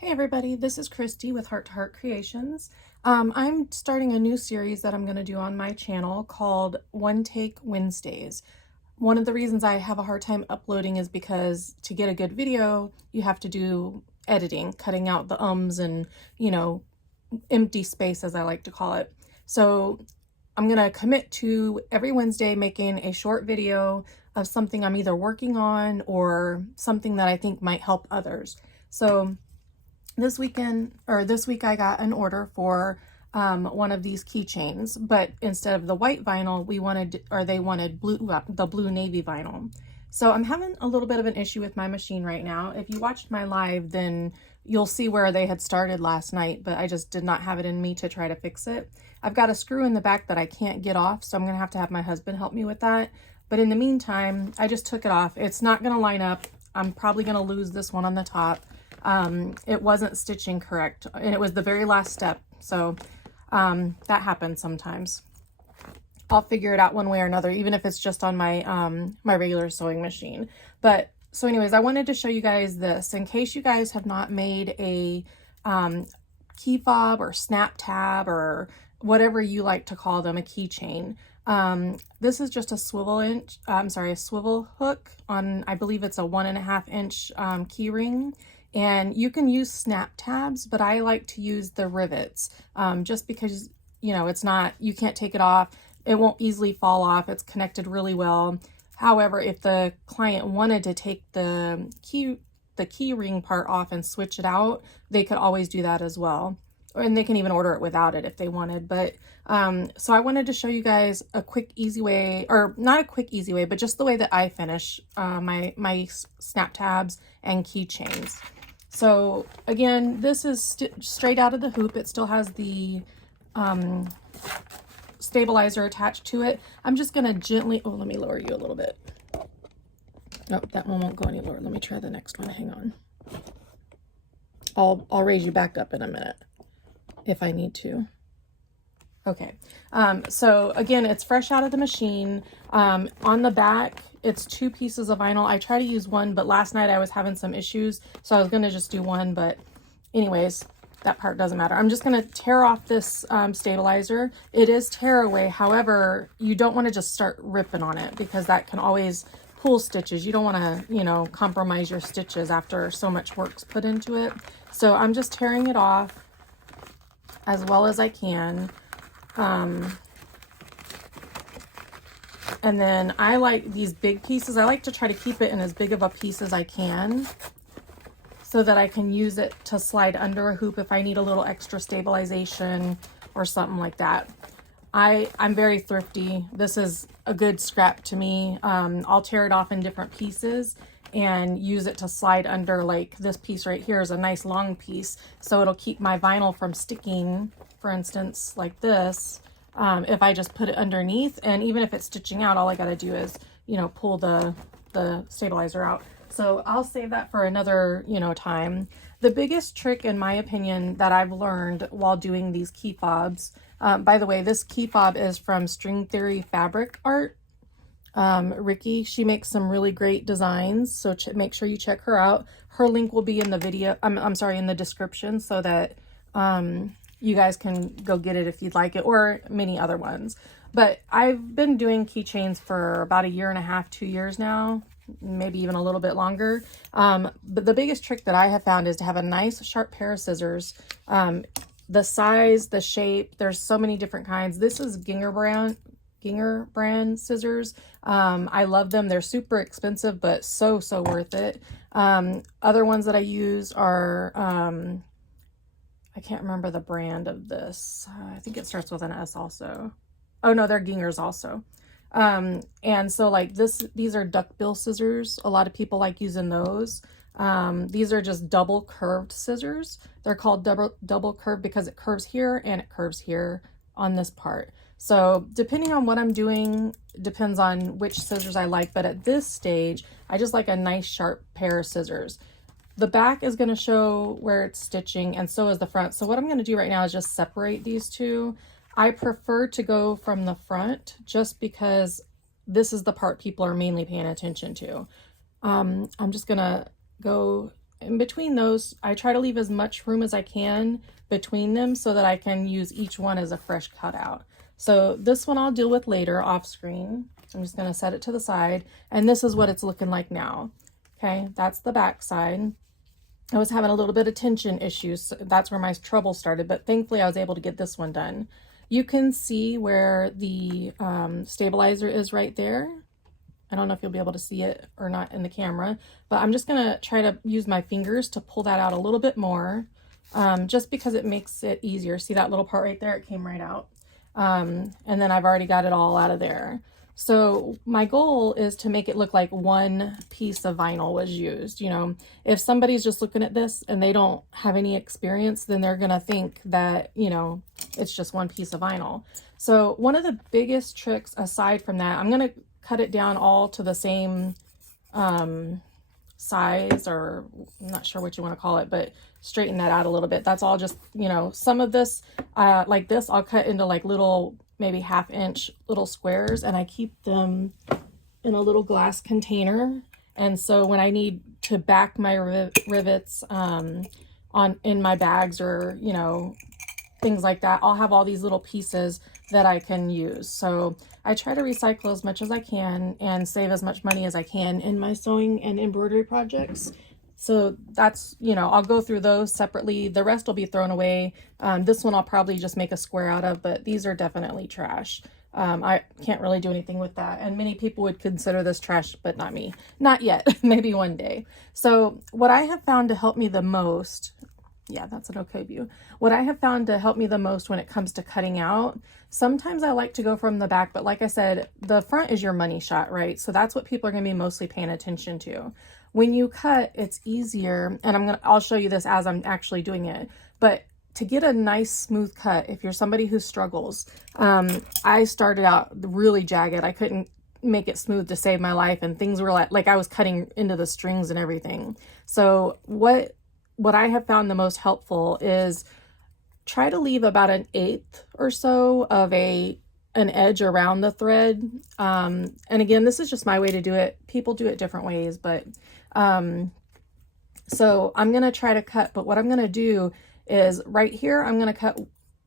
Hey everybody, this is Christy with Heart to Heart Creations. I'm starting a new series that I'm going to do on my channel called One Take Wednesdays. One of the reasons I have a hard time uploading is because to get a good video, you have to do editing, cutting out the ums and, empty space, as I like to call it. So I'm going to commit to every Wednesday making a short video of something I'm either working on or something that I think might help others. So this week I got an order for one of these keychains, but instead of the white vinyl, they wanted the blue navy vinyl. So I'm having a little bit of an issue with my machine right now. If you watched my live, then you'll see where they had started last night, but I just did not have it in me to try to fix it. I've got a screw in the back that I can't get off, so I'm gonna have to have my husband help me with that. But in the meantime, I just took it off. It's not gonna line up. I'm probably gonna lose this one on the top. It wasn't stitching correct, and it was the very last step. So that happens sometimes. I'll figure it out one way or another, even if it's just on my my regular sewing machine. But so anyways, I wanted to show you guys this in case you guys have not made a KeyFob or snap tab or whatever you like to call them, a keychain. This is just a swivel hook on, I believe it's a 1.5 inch key ring. And you can use snap tabs, but I like to use the rivets just because, it's not, you can't take it off. It won't easily fall off. It's connected really well. However, if the client wanted to take the key ring part off and switch it out, they could always do that as well. And they can even order it without it if they wanted. But so I wanted to show you guys a quick, easy way, or not a quick, easy way, but just the way that I finish my snap tabs and keychains. So again, this is straight out of the hoop. It still has the stabilizer attached to it. I'm just gonna gently, let me lower you a little bit. Nope, that one won't go any lower. Let me try the next one, hang on. I'll raise you back up in a minute if I need to. Okay, so again, it's fresh out of the machine. On the back, it's 2 pieces of vinyl. I try to use one, but last night I was having some issues, so I was gonna just do one, but anyways, that part doesn't matter. I'm just gonna tear off this stabilizer. It is tearaway, however, you don't wanna just start ripping on it because that can always pull stitches. You don't wanna, compromise your stitches after so much work's put into it. So I'm just tearing it off as well as I can. And then I like these big pieces. I like to try to keep it in as big of a piece as I can so that I can use it to slide under a hoop if I need a little extra stabilization or something like that. I'm very thrifty. This is a good scrap to me. I'll tear it off in different pieces and use it to slide under. Like this piece right here is a nice long piece, so it'll keep my vinyl from sticking, for instance, like this. If I just put it underneath, and even if it's stitching out, all I gotta do is, pull the stabilizer out. So I'll save that for another, time. The biggest trick, in my opinion, that I've learned while doing these key fobs, by the way, this key fob is from String Theory Fabric Art. Ricky, she makes some really great designs, so make sure you check her out. Her link will be in the video, I'm sorry, in the description, so that you guys can go get it if you'd like it, or many other ones. But I've been doing keychains for about 1.5 to 2 years now, maybe even a little bit longer. But the biggest trick that I have found is to have a nice sharp pair of scissors. The size, the shape, there's so many different kinds. This is Ginger brand scissors. I love them. They're super expensive, but so worth it. Other ones that I use are, I can't remember the brand of this. I think it starts with an S also. Oh no, they're Gingers also. And so like these are duckbill scissors. A lot of people like using those. These are just double curved scissors. They're called double curved because it curves here and it curves here on this part. So depending on what I'm doing, depends on which scissors I like. But at this stage, I just like a nice sharp pair of scissors. The back is going to show where it's stitching, and so is the front. So what I'm going to do right now is just separate these two. I prefer to go from the front just because this is the part people are mainly paying attention to. I'm just going to go in between those, I try to leave as much room as I can between them so that I can use each one as a fresh cutout. So this one I'll deal with later off screen. I'm just going to set it to the side, and this is what it's looking like now. Okay, that's the back side. I was having a little bit of tension issues, so that's where my trouble started, but thankfully I was able to get this one done. You can see where the stabilizer is right there. I don't know if you'll be able to see it or not in the camera, but I'm just gonna try to use my fingers to pull that out a little bit more, just because it makes it easier. See that little part right there? It came right out. And then I've already got it all out of there. So my goal is to make it look like one piece of vinyl was used. You know, if somebody's just looking at this and they don't have any experience, then they're gonna think that, you know, it's just one piece of vinyl. So one of the biggest tricks aside from that, I'm gonna cut it down all to the same size, or I'm not sure what you want to call it, but straighten that out a little bit. That's all just, you know, some of this, like this, I'll cut into like little, maybe 1/2 inch little squares, and I keep them in a little glass container. And so when I need to back my rivets in my bags, or, you know, things like that, I'll have all these little pieces that I can use. So I try to recycle as much as I can and save as much money as I can in my sewing and embroidery projects. So that's, you know, I'll go through those separately. The rest will be thrown away. This one I'll probably just make a square out of, but these are definitely trash. I can't really do anything with that. And many people would consider this trash, but not me. Not yet. Maybe one day. So what I have found to help me the most, yeah, that's an okay view. What I have found to help me the most when it comes to cutting out, sometimes I like to go from the back, but like I said, the front is your money shot, right? So that's what people are going to be mostly paying attention to. When you cut, it's easier, and I'll show you this as I'm actually doing it, but to get a nice smooth cut, if you're somebody who struggles, I started out really jagged. I couldn't make it smooth to save my life, and things were like I was cutting into the strings and everything. So what I have found the most helpful is try to leave about 1/8 or so of an edge around the thread. And again, this is just my way to do it. People do it different ways, but so I'm going to try to cut, but what I'm going to do is right here, I'm going to cut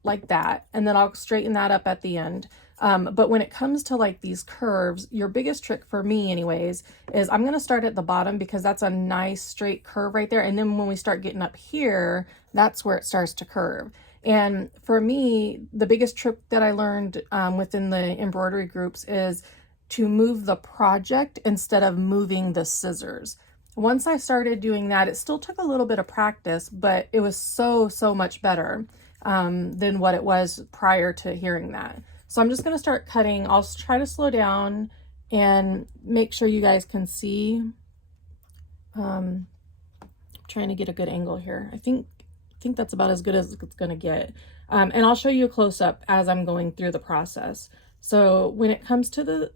like that, and then I'll straighten that up at the end. But when it comes to like these curves, your biggest trick for me anyways, is I'm going to start at the bottom because that's a nice straight curve right there. And then when we start getting up here, that's where it starts to curve. And for me, the biggest trick that I learned within the embroidery groups is to move the project instead of moving the scissors. Once I started doing that, it still took a little bit of practice, but it was so much better than what it was prior to hearing that. So I'm just going to start cutting. I'll try to slow down and make sure you guys can see. I'm trying to get a good angle here. I think that's about as good as it's going to get. And I'll show you a close-up as I'm going through the process. So when it comes to the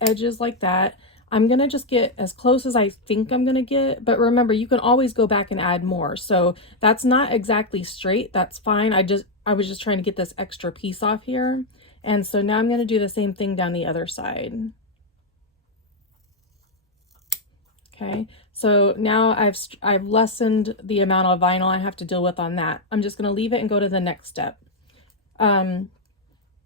edges like that, I'm going to just get as close as I think I'm going to get. But remember, you can always go back and add more. So that's not exactly straight. That's fine. I was just trying to get this extra piece off here. And so now I'm going to do the same thing down the other side. Okay, so now I've lessened the amount of vinyl I have to deal with on that. I'm just going to leave it and go to the next step. I'm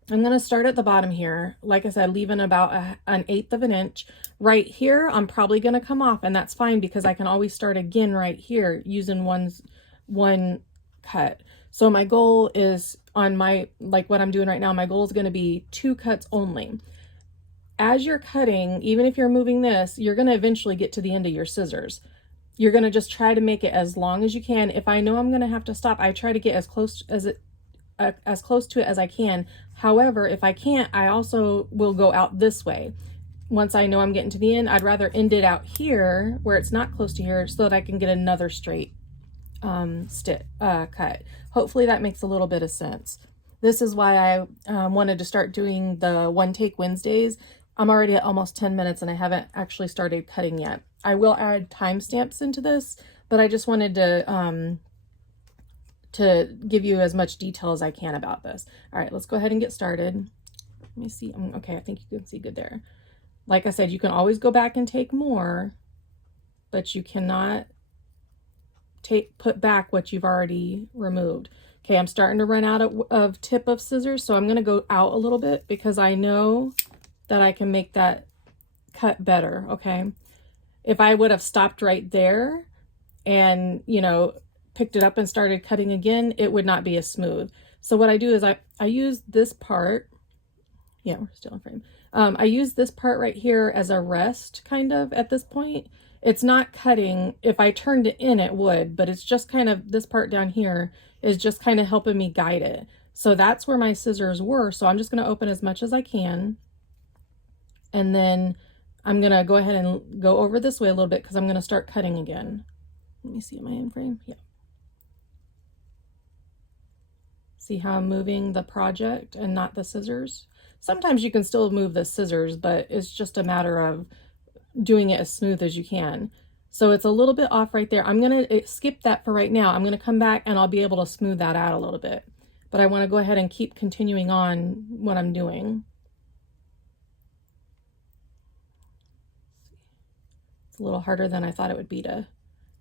going to start at the bottom here. Like I said, leaving about 1/8 of an inch. Right here, I'm probably going to come off, and that's fine because I can always start again right here using one cut. So my goal is on my, like what I'm doing right now, my goal is going to be 2 cuts only. As you're cutting, even if you're moving this, you're going to eventually get to the end of your scissors. You're going to just try to make it as long as you can. If I know I'm going to have to stop, I try to get as close to it as I can. However, if I can't, I also will go out this way. Once I know I'm getting to the end, I'd rather end it out here where it's not close to here so that I can get another straight cut. Hopefully that makes a little bit of sense. This is why I wanted to start doing the One Take Wednesdays. I'm already at almost 10 minutes and I haven't actually started cutting yet. I will add timestamps into this, but I just wanted to give you as much detail as I can about this. All right, let's go ahead and get started. Let me see. Okay, I think you can see good there. Like I said, you can always go back and take more, but you cannot put back what you've already removed. Okay, I'm starting to run out of tip of scissors, so I'm going to go out a little bit because I know that I can make that cut better, okay? If I would have stopped right there and, you know, picked it up and started cutting again, it would not be as smooth. So what I do is I use this part. Yeah, we're still in frame. I use this part right here as a rest, kind of, at this point. It's not cutting. If I turned it in, it would, but it's just kind of, this part down here is just kind of helping me guide it. So that's where my scissors were. So I'm just going to open as much as I can. And then I'm going to go ahead and go over this way a little bit because I'm going to start cutting again. Let me see, am I in frame? Yeah. See how I'm moving the project and not the scissors? Sometimes you can still move the scissors, but it's just a matter of doing it as smooth as you can. So it's a little bit off right there. I'm going to skip that for right now. I'm going to come back and I'll be able to smooth that out a little bit. But I want to go ahead and keep continuing on what I'm doing. It's a little harder than I thought it would be to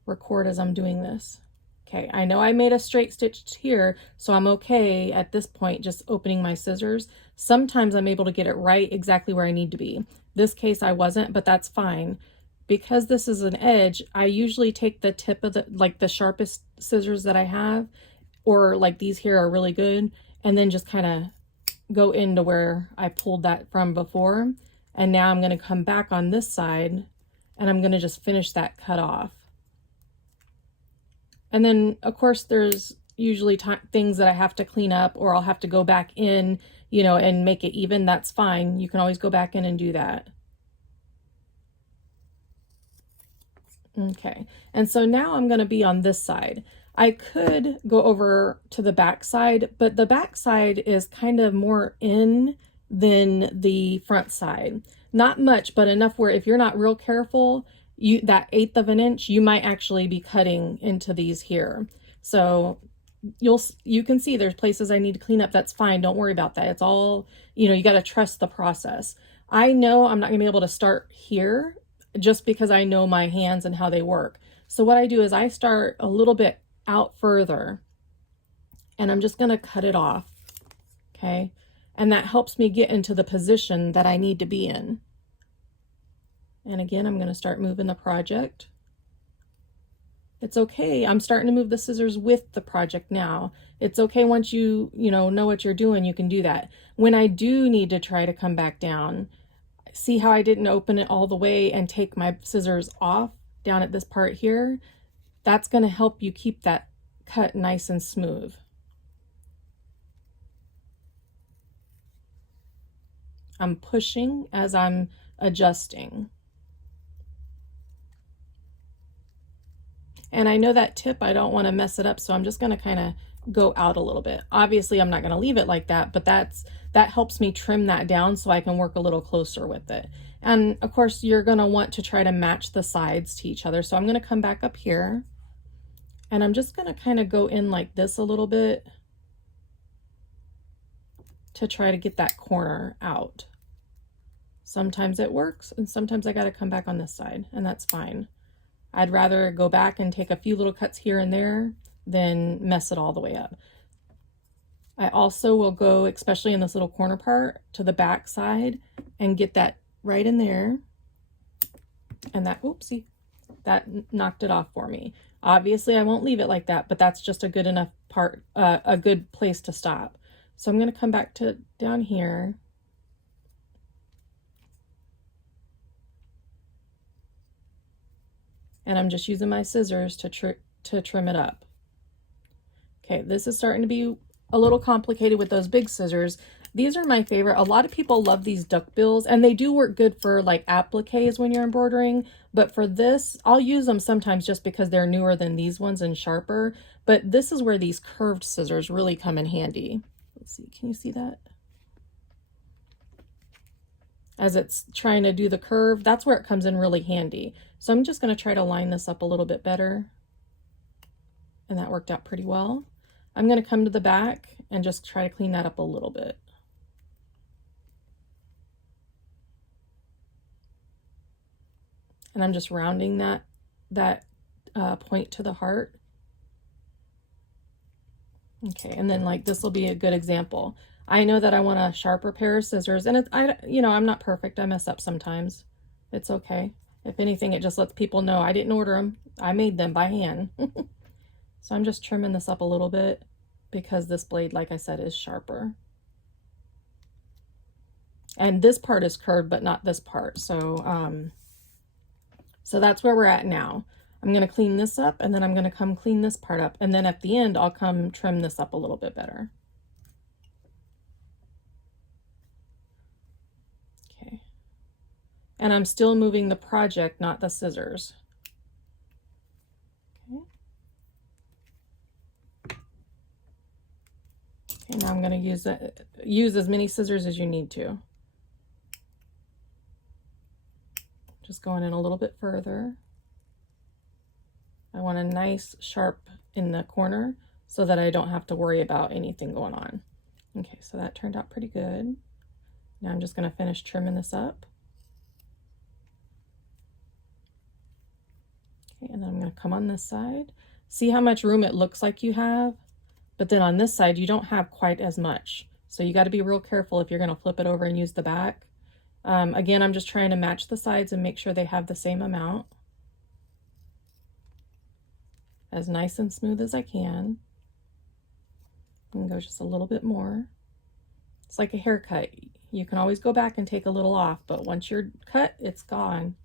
record as I'm doing this. Okay, I know I made a straight stitch here, so I'm okay at this point just opening my scissors. Sometimes I'm able to get it right exactly where I need to be. This case I wasn't, but that's fine. Because this is an edge, I usually take the tip of the sharpest scissors that I have, or like these here are really good, and then just kind of go into where I pulled that from before. And now I'm going to come back on this side and I'm going to just finish that cut off. And then, of course, there's usually things that I have to clean up, or I'll have to go back in, you know, and make it even. That's fine. You can always go back in and do that. Okay, and so now I'm going to be on this side. I could go over to the back side, but the back side is kind of more in than the front side. Not much, but enough where if you're not real careful, that 1/8 of an inch, you might actually be cutting into these here. So you can see there's places I need to clean up. That's fine. Don't worry about that. It's all, you know, you got to trust the process. I know I'm not gonna be able to start here just because I know my hands and how they work. So what I do is I start a little bit out further and I'm just gonna cut it off, okay? And that helps me get into the position that I need to be in. And again, I'm gonna start moving the project. It's okay. I'm starting to move the scissors with the project now. It's okay once you know what you're doing, you can do that. When I do need to try to come back down, see how I didn't open it all the way and take my scissors off down at this part here? That's going to help you keep that cut nice and smooth. I'm pushing as I'm adjusting. And I know that tip, I don't want to mess it up, so I'm just going to kind of go out a little bit. Obviously, I'm not going to leave it like that, but that helps me trim that down so I can work a little closer with it. And of course, you're going to want to try to match the sides to each other. So I'm going to come back up here and I'm just going to kind of go in like this a little bit to try to get that corner out. Sometimes it works and sometimes I got to come back on this side, and that's fine. I'd rather go back and take a few little cuts here and there than mess it all the way up. I also will go, especially in this little corner part, to the back side and get that right in there. And that, oopsie, that knocked it off for me. Obviously, I won't leave it like that, but that's just a good enough part, a good place to stop. So I'm going to come back to down here. And I'm just using my scissors to trim it up. Okay, this is starting to be a little complicated with those big scissors. These are my favorite. A lot of people love these duckbills, and they do work good for like appliques when you're embroidering. But for this, I'll use them sometimes just because they're newer than these ones and sharper. But this is where these curved scissors really come in handy. Let's see, can you see that? As it's trying to do the curve, that's where it comes in really handy. So I'm just going to try to line this up a little bit better. And that worked out pretty well. I'm going to come to the back and just try to clean that up a little bit. And I'm just rounding that point to the heart Okay, and then like this will be a good example. I know that I want a sharper pair of scissors, and I'm not perfect. I mess up sometimes. It's okay. If anything, it just lets people know I didn't order them. I made them by hand. So I'm just trimming this up a little bit because this blade, like I said, is sharper. And this part is curved, but not this part. So, so that's where we're at now. I'm going to clean this up, and then I'm going to come clean this part up. And then at the end, I'll come trim this up a little bit better. Okay. And I'm still moving the project, not the scissors. Okay. Okay, now I'm going to use as many scissors as you need to. Just going in a little bit further. I want a nice sharp in the corner so that I don't have to worry about anything going on. Okay, so that turned out pretty good. Now I'm just going to finish trimming this up. Okay, and then I'm going to come on this side. See how much room it looks like you have? But then on this side, you don't have quite as much. So you got to be real careful if you're going to flip it over and use the back. Again, I'm just trying to match the sides and make sure they have the same amount. As nice and smooth as I can. I'm going to go just a little bit more. It's like a haircut. You can always go back and take a little off, but once you're cut, it's gone.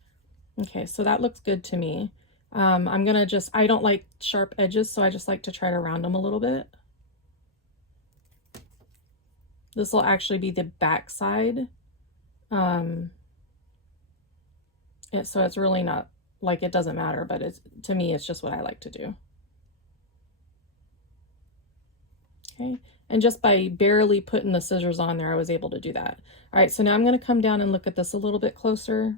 Okay, so that looks good to me. I'm going to I don't like sharp edges, so I just like to try to round them a little bit. This will actually be the back side. So it's really not, like, it doesn't matter, but to me, it's just what I like to do. Okay, and just by barely putting the scissors on there, I was able to do that. All right, so now I'm going to come down and look at this a little bit closer.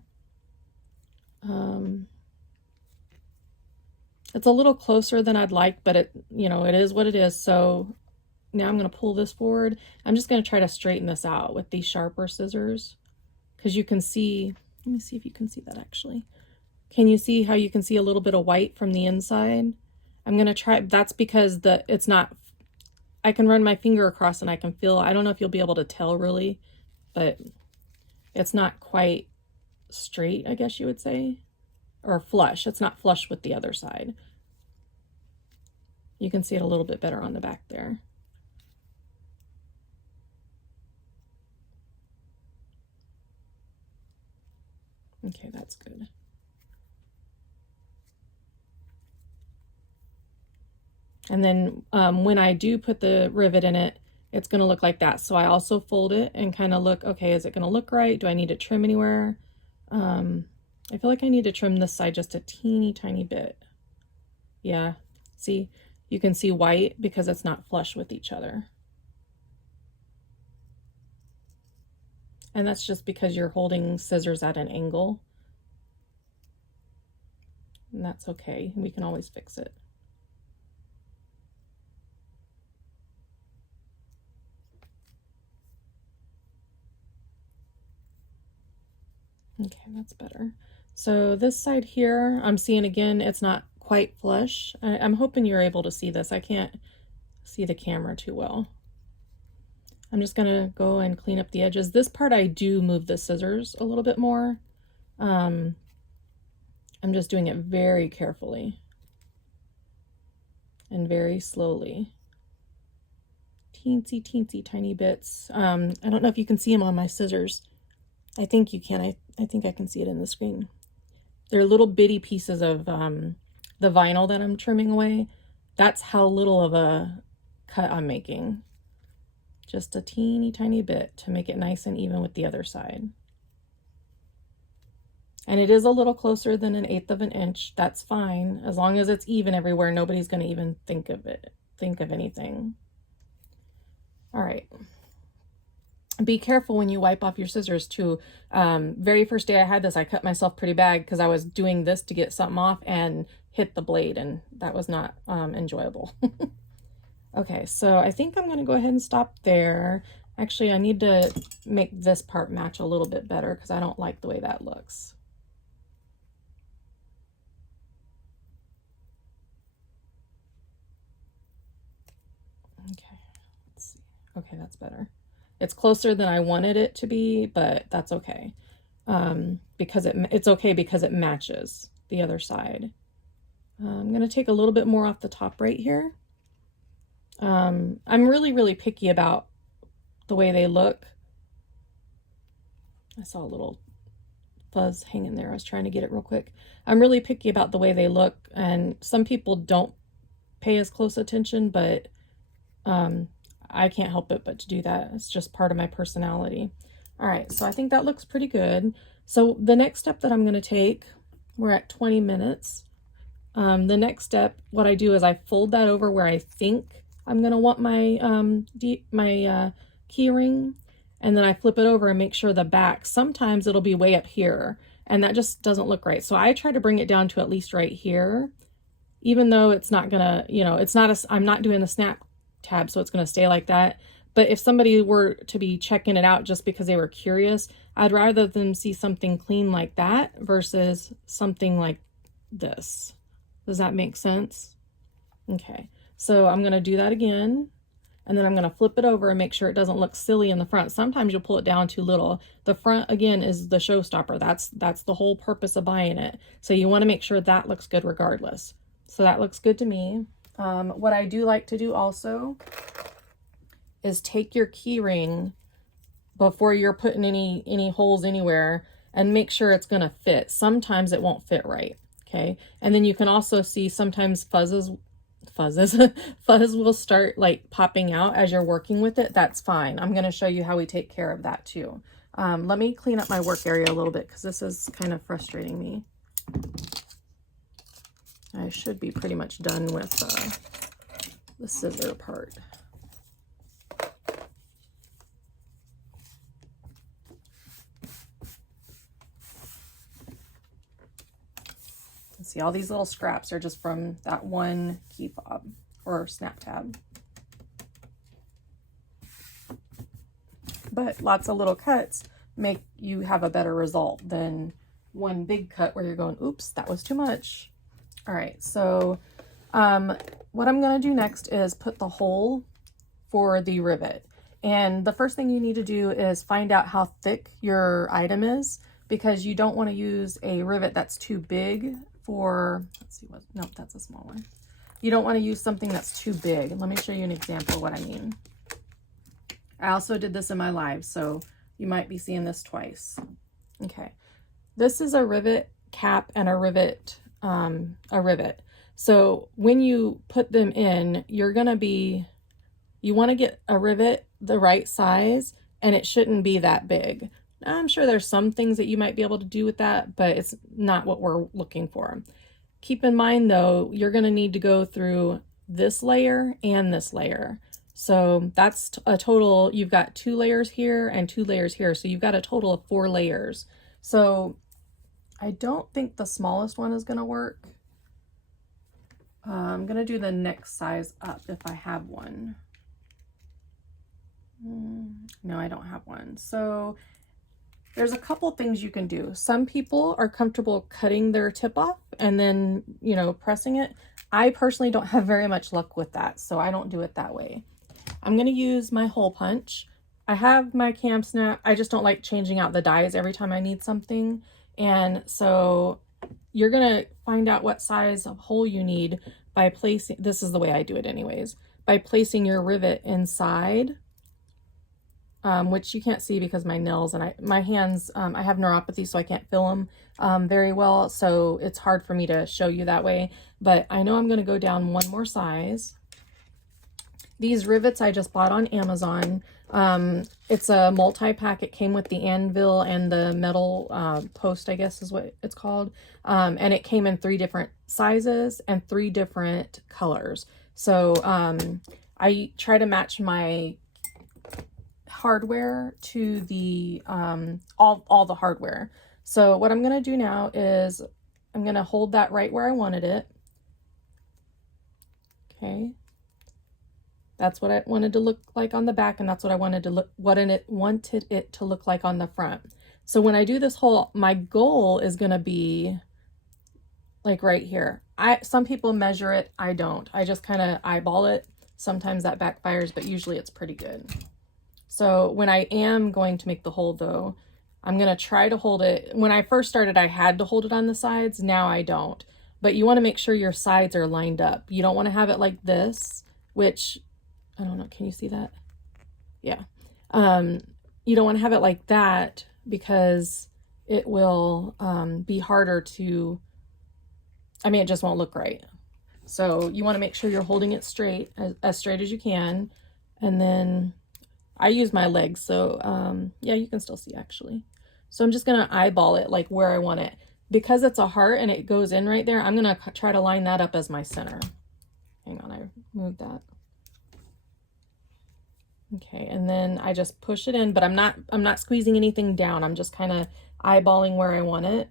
It's a little closer than I'd like, but it is what it is. So now I'm going to pull this forward. I'm just going to try to straighten this out with these sharper scissors, because you can see, let me see if you can see that actually. Can you see how you can see a little bit of white from the inside? I'm going to try, that's because it's not, I can run my finger across and I can feel, I don't know if you'll be able to tell really, but it's not quite straight, I guess you would say, or flush. It's not flush with the other side. You can see it a little bit better on the back there. Okay, that's good. And then when I do put the rivet in it, it's going to look like that. So I also fold it and kind of look, okay, is it going to look right? Do I need to trim anywhere? I feel like I need to trim this side just a teeny tiny bit. Yeah, see, you can see white because it's not flush with each other. And that's just because you're holding scissors at an angle. And that's okay. We can always fix it. Okay, that's better. So this side here, I'm seeing again, it's not quite flush. I'm hoping you're able to see this. I can't see the camera too well. I'm just gonna go and clean up the edges. This part I do move the scissors a little bit more. I'm just doing it very carefully and very slowly. Teensy, teensy, tiny bits. I don't know if you can see them on my scissors. I think you can. I think I can see it in the screen. They're little bitty pieces of the vinyl that I'm trimming away. That's how little of a cut I'm making. Just a teeny tiny bit to make it nice and even with the other side. And it is a little closer than 1/8 of an inch. That's fine. As long as it's even everywhere, nobody's going to even think of anything. All right. Be careful when you wipe off your scissors too. Very first day I had this, I cut myself pretty bad because I was doing this to get something off and hit the blade, and that was not enjoyable. Okay, so I think I'm going to go ahead and stop there. Actually, I need to make this part match a little bit better because I don't like the way that looks. Okay, that's better. It's closer than I wanted it to be, but that's okay. Because it's okay because it matches the other side. I'm going to take a little bit more off the top right here. I'm really picky about the way they look. I saw a little fuzz hanging there. I was trying to get it real quick. I'm really picky about the way they look, and some people don't pay as close attention, but I can't help it but to do that. It's just part of my personality. All right, so I think that looks pretty good. So the next step that I'm going to take, we're at 20 minutes. The next step, what I do is I fold that over where I think I'm going to want my key ring, and then I flip it over and make sure the back, sometimes it'll be way up here, and that just doesn't look right. So I try to bring it down to at least right here, even though it's not gonna, you know, it's not I'm not doing the snap tab, so it's gonna stay like that. But if somebody were to be checking it out just because they were curious, I'd rather them see something clean like that versus something like this. Does that make sense? Okay, so I'm gonna do that again, and then I'm gonna flip it over and make sure it doesn't look silly in the front. Sometimes you'll pull it down too little. The front, again, is the showstopper. That's the whole purpose of buying it. So you wanna make sure that looks good regardless. So that looks good to me. What I do like to do also is take your key ring before you're putting any holes anywhere and make sure it's gonna fit. Sometimes it won't fit right, okay? And then you can also see sometimes fuzz will start like popping out as you're working with it. That's fine. I'm gonna show you how we take care of that too. Let me clean up my work area a little bit because this is kind of frustrating me. I should be pretty much done with the scissor part. See, all these little scraps are just from that one key fob or snap tab. But lots of little cuts make you have a better result than one big cut where you're going, oops, that was too much. All right, so what I'm gonna do next is put the hole for the rivet. And the first thing you need to do is find out how thick your item is, because you don't wanna use a rivet that's too big for, let's see what, nope, that's a small one. You don't wanna use something that's too big. Let me show you an example of what I mean. I also did this in my live, so you might be seeing this twice. Okay, this is a rivet cap and a rivet. So when you put them in, you want to get a rivet the right size, and it shouldn't be that big. Now, I'm sure there's some things that you might be able to do with that, but it's not what we're looking for. Keep in mind though, you're going to need to go through this layer and this layer. So that's a total, you've got 2 layers here and 2 layers here. So you've got a total of 4 layers. So I don't think the smallest one is going to work. I'm going to do the next size up if I have one. No, I don't have one. So there's a couple things you can do. Some people are comfortable cutting their tip off and then, you know, pressing it. I personally don't have very much luck with that, so I don't do it that way. I'm going to use my hole punch. I have my cam snap. I just don't like changing out the dies every time I need something. And so you're going to find out what size of hole you need by placing, this is the way I do it anyways, by placing your rivet inside, which you can't see because my nails and my hands, I have neuropathy, so I can't feel them very well. So it's hard for me to show you that way, but I know I'm going to go down one more size. These rivets I just bought on Amazon. It's a multi-pack. It came with the anvil and the metal post, I guess is what it's called. And it came in 3 different sizes and 3 different colors. So I try to match my hardware to the all the hardware. So what I'm going to do now is I'm going to hold that right where I wanted it. Okay. That's what I wanted to look like on the back, and that's what I wanted it to look like on the front. So when I do this hole, my goal is going to be like right here. Some people measure it. I don't. I just kind of eyeball it. Sometimes that backfires, but usually it's pretty good. So when I am going to make the hole though, I'm going to try to hold it. When I first started, I had to hold it on the sides. Now I don't. But you want to make sure your sides are lined up. You don't want to have it like this, which, I don't know, can you see that? Yeah. You don't want to have it like that because it will be harder to, I mean, it just won't look right. So you want to make sure you're holding it straight, as straight as you can. And then I use my legs, so yeah, you can still see actually. So I'm just gonna eyeball it like where I want it. Because it's a heart and it goes in right there, I'm gonna try to line that up as my center. Hang on, I moved that. Okay, and then I just push it in, but I'm not squeezing anything down. I'm just kind of eyeballing where I want it.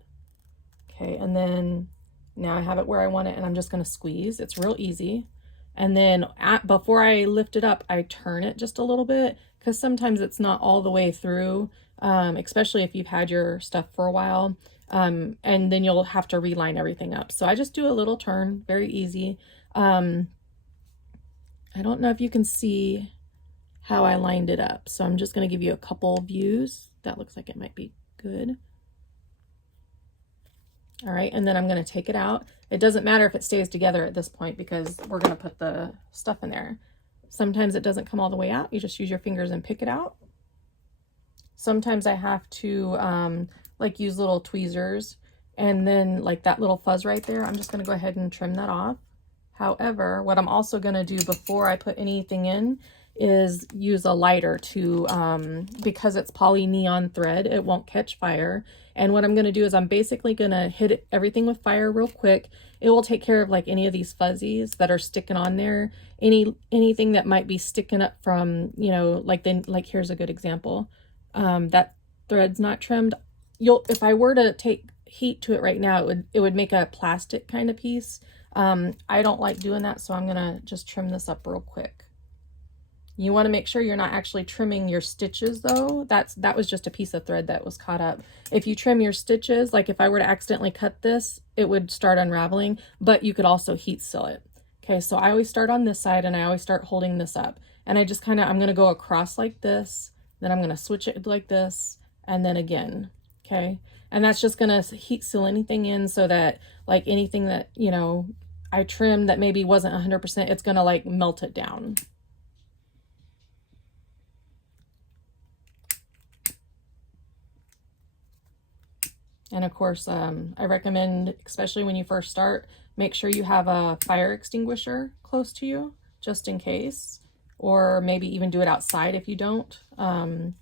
Okay, and then now I have it where I want it, and I'm just gonna squeeze. It's real easy. And then before I lift it up, I turn it just a little bit because sometimes it's not all the way through, especially if you've had your stuff for a while. And then you'll have to reline everything up. So I just do a little turn, very easy. I don't know if you can see how I lined it up. So I'm just going to give you a couple views. That looks like it might be good. All right, and then I'm going to take it out. It doesn't matter if it stays together at this point because we're going to put the stuff in there. Sometimes it doesn't come all the way out. You just use your fingers and pick it out. Sometimes I have to like use little tweezers, and then like that little fuzz right there, I'm just going to go ahead and trim that off. However, what I'm also going to do before I put anything in is use a lighter to, because it's poly neon thread, it won't catch fire. And what I'm going to do is I'm basically going to hit everything with fire real quick. It will take care of like any of these fuzzies that are sticking on there, anything that might be sticking up from, you know, like here's a good example. That thread's not trimmed. If I were to take heat to it right now, it would make a plastic kind of piece. I don't like doing that, so I'm going to just trim this up real quick. You want to make sure you're not actually trimming your stitches though. That was just a piece of thread that was caught up. If you trim your stitches, like if I were to accidentally cut this, it would start unraveling, but you could also heat seal it. Okay, so I always start on this side and I always start holding this up. And I just I'm going to go across like this, then I'm going to switch it like this, and then again, okay? And that's just going to heat seal anything in so that like anything that, you know, I trimmed that maybe wasn't 100%, it's going to like melt it down. And of course, I recommend, especially when you first start, make sure you have a fire extinguisher close to you, just in case, or maybe even do it outside if you don't. Okay,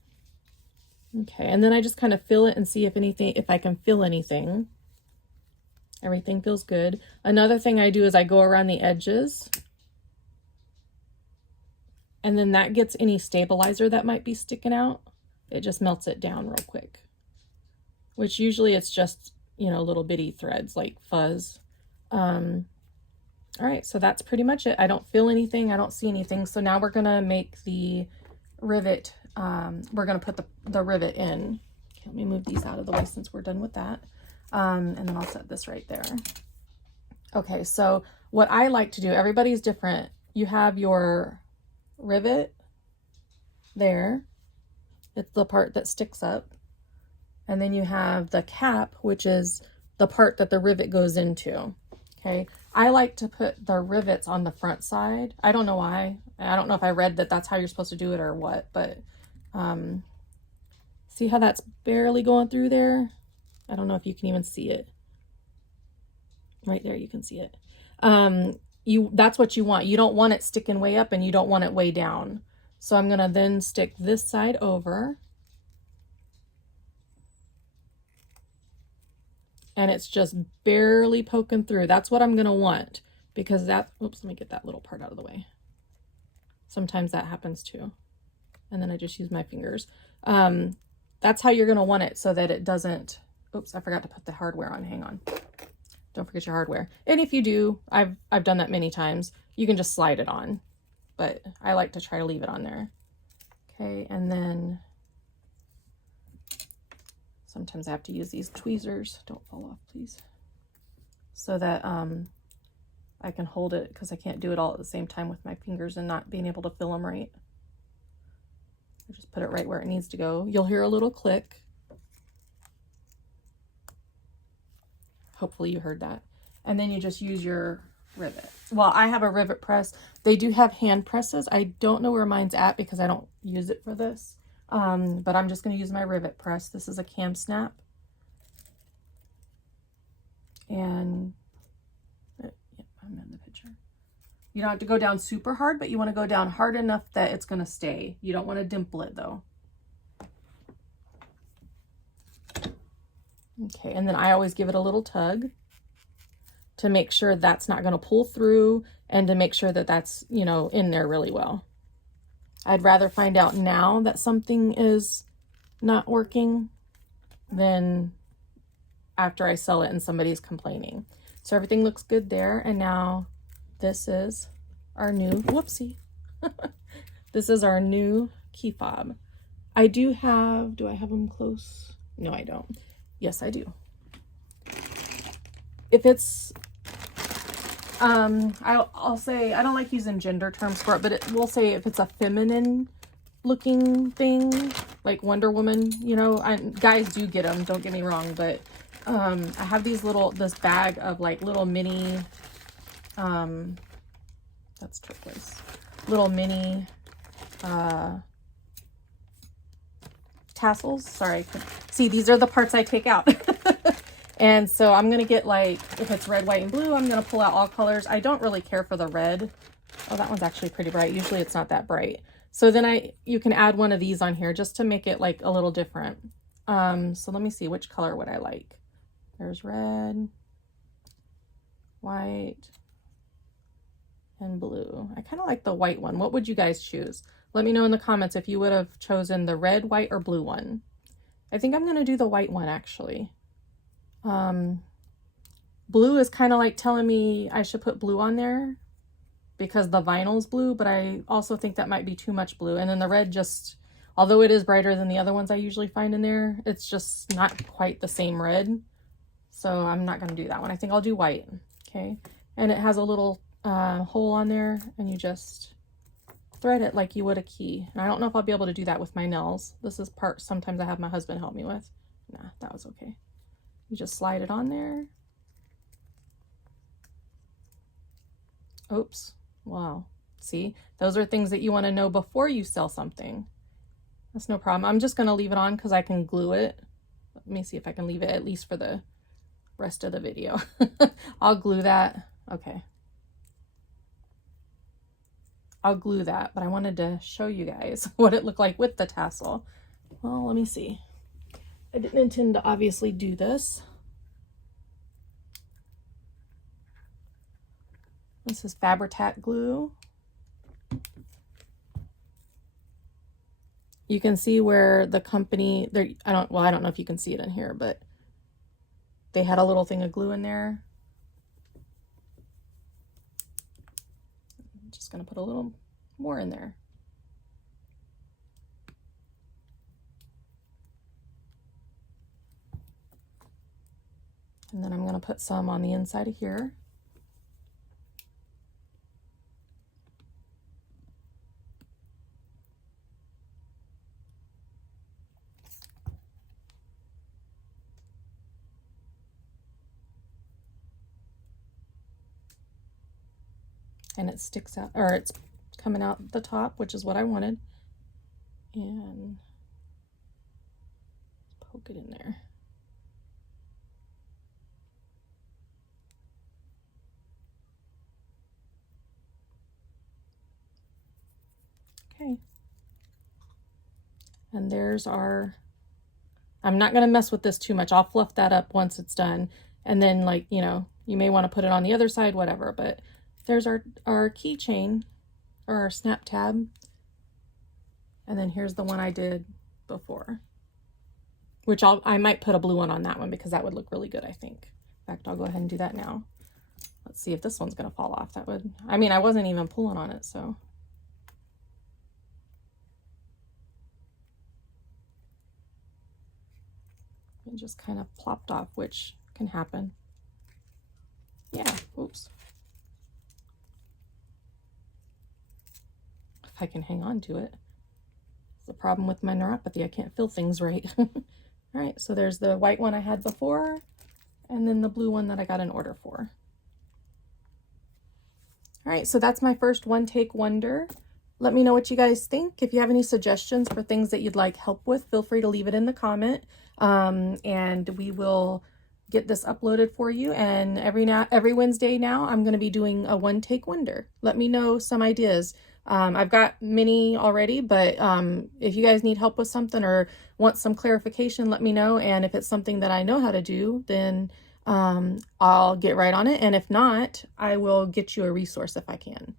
and then I just kind of feel it and see if I can feel anything. Everything feels good. Another thing I do is I go around the edges, and then that gets any stabilizer that might be sticking out. It just melts it down real quick. Which usually it's just, you know, little bitty threads like fuzz. All right, so that's pretty much it. I don't feel anything, I don't see anything. So now we're gonna make the rivet, we're gonna put the rivet in. Okay, let me move these out of the way since we're done with that. And then I'll set this right there. Okay, so what I like to do, everybody's different. You have your rivet there. It's the part that sticks up. And then you have the cap, which is the part that the rivet goes into. Okay. I like to put the rivets on the front side. I don't know why. I don't know if I read that that's how you're supposed to do it or what, but see how that's barely going through there? I don't know if you can even see it. Right there, you can see it. That's what you want. You don't want it sticking way up and you don't want it way down. So I'm gonna then stick this side over. And it's just barely poking through. That's what I'm gonna want because oops, let me get that little part out of the way. Sometimes that happens too. And then I just use my fingers. That's how you're gonna want it so that it doesn't, oops, I forgot to put the hardware on, hang on. Don't forget your hardware. And if you do, I've done that many times, you can just slide it on, but I like to try to leave it on there. Okay, and then sometimes I have to use these tweezers. Don't fall off, please. So that I can hold it because I can't do it all at the same time with my fingers and not being able to fill them right. I just put it right where it needs to go. You'll hear a little click. Hopefully you heard that. And then you just use your rivet. Well, I have a rivet press. They do have hand presses. I don't know where mine's at because I don't use it for this. But I'm just going to use my rivet press. This is a cam snap. And yeah, I'm in the picture. You don't have to go down super hard, but you want to go down hard enough that it's going to stay. You don't want to dimple it though. Okay, and then I always give it a little tug to make sure that's not going to pull through and to make sure that that's, you know, in there really well. I'd rather find out now that something is not working than after I sell it and somebody's complaining. So everything looks good there. And now this is our new, whoopsie. This is our new key fob. I do have I have them close? No, I don't. Yes, I do. If it's, I'll say, I don't like using gender terms for it, but it will say if it's a feminine looking thing, like Wonder Woman, you know, guys do get them, don't get me wrong, but I have these this bag of like little mini, that's turquoise, little mini, tassels. Sorry. See, these are the parts I take out. And so I'm going to get like, if it's red, white, and blue, I'm going to pull out all colors. I don't really care for the red. Oh, that one's actually pretty bright. Usually it's not that bright. So then you can add one of these on here just to make it like a little different. So let me see, which color would I like? There's red, white, and blue. I kind of like the white one. What would you guys choose? Let me know in the comments if you would have chosen the red, white, or blue one. I think I'm going to do the white one actually. Blue is kind of like telling me I should put blue on there because the vinyl's blue, but I also think that might be too much blue. And then the red just, although it is brighter than the other ones I usually find in there, it's just not quite the same red. So I'm not going to do that one. I think I'll do white. Okay. And it has a little hole on there and you just thread it like you would a key. And I don't know if I'll be able to do that with my nails. This is part sometimes I have my husband help me with. Nah, that was okay. You just slide it on there. Oops. Wow. See, those are things that you want to know before you sell something. That's no problem. I'm just going to leave it on because I can glue it. Let me see if I can leave it at least for the rest of the video. I'll glue that. Okay. I'll glue that, but I wanted to show you guys what it looked like with the tassel. Well, let me see. I didn't intend to obviously do this. This is Fabri-Tac glue. You can see where the company, I don't know if you can see it in here, but they had a little thing of glue in there. I'm just going to put a little more in there. And then I'm going to put some on the inside of here. And it sticks out, or it's coming out the top, which is what I wanted. And poke it in there. Okay. And there's our, I'm not going to mess with this too much. I'll fluff that up once it's done. And then, like, you know, you may want to put it on the other side, whatever. But there's our keychain, or our snap tab. And then here's the one I did before, which I might put a blue one on that one because that would look really good, I think. In fact, I'll go ahead and do that now. Let's see if this one's going to fall off. That would, I mean, I wasn't even pulling on it, so. It just kind of plopped off, which can happen. Yeah, oops. if I can hang on to it. It's the problem with my neuropathy. I can't feel things right. All right, so there's the white one I had before, and then the blue one that I got an order for. All right, so that's my first one take wonder. Let me know what you guys think. If you have any suggestions for things that you'd like help with, feel free to leave it in the comment, and we will get this uploaded for you. And every Wednesday now, I'm going to be doing a one take wonder. Let me know some ideas. I've got many already, but if you guys need help with something or want some clarification, let me know. And if it's something that I know how to do, then I'll get right on it. And if not, I will get you a resource if I can.